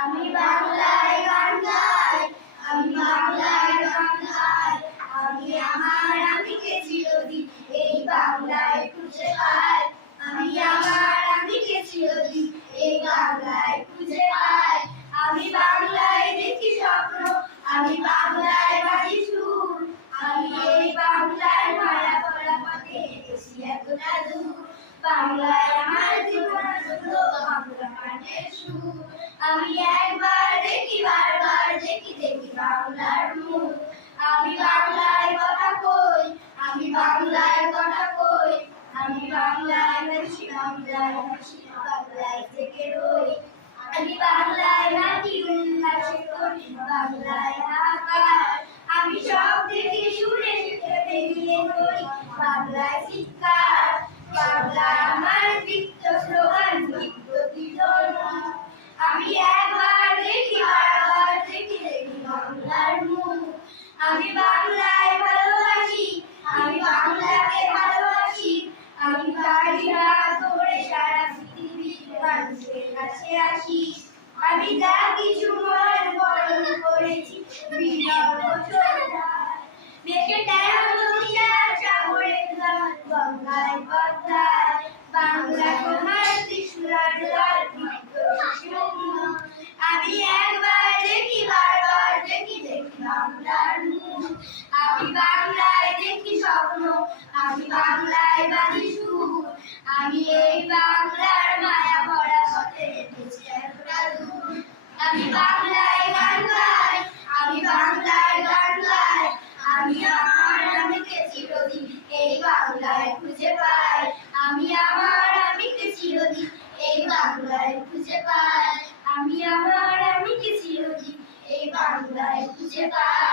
আমি বাংলায় গান গাই, আমি বাংলায় গান গাই, আমি আমার আমিকে চিরদিন এই বাংলায় খুঁজে পাই। আমি আমার আমিকে চিরদিন এই বাংলায় খুঁজে পাই। আমি বাংলায় দেখি স্বপ্ন, আমি বাংলায় বাজি সুর, আমি এই বাংলার মায়া ভরা পথে এসেছি এতটা দূর। বাংলায় আমার জীবন আনন্দ, বাংলা প্রাণের সুর। আমি একবার দেখি বারবার দেখি দেখি বাংলার মুখ। আমি বাংলায় কথা কই, আমি বাংলায় কথা কই, আমি বাংলায় হাসি, বাংলায় হাসি, বাংলায় থেকে রই। আমি বাংলায় নাচি উল্লাসে করি, বাংলায় হাহাকার। আমি সব দেখি শুনে শিখে বেরিয়ে করি বাংলায় চিৎকার। বাংলা আমার বৃত্ত স্লোগান, বৃত্ত কীর্তন। আমি একবার দেখি বারবার দেখি দেখি বাংলার মুখ। আমি বাংলায় ভালোবাসি, আমি বাংলাকে ভালোবাসি, আমি পারি না ধরে সারা পৃথিবীর মানুষের কাছে আসি। আমি যা কিছু মন বরণ করেছি বিনম্র শ্রদ্ধায়, মেঘে টেরা নদীর সাগরের গান গঙ্গায় পদ্মায়। বাংলা তোমার ত্রিশুলার লাল বৃত্ত শূন্য। আমি একবার দেখি বারবার দেখি দেখি বাংলার মুখ। আমি বাংলায় দেখি স্বপ্ন, আমি বাংলায় বাজি সুর, আমি এই বাংলার মায়া ভরা পথে এসেছি এতটা দূর। আমি বাংলায় গান গাই, আমি বাংলায় গান গাই, আমি আমার আমিকে চিরদিন এই বাংলায় খুঁজে পাই। আমি আমার আমিকে চিরদিন এই বাংলায় খুঁজে পাই। আমি আমার আমিকে চিরদিন এই বাংলায় খুঁজে পাই।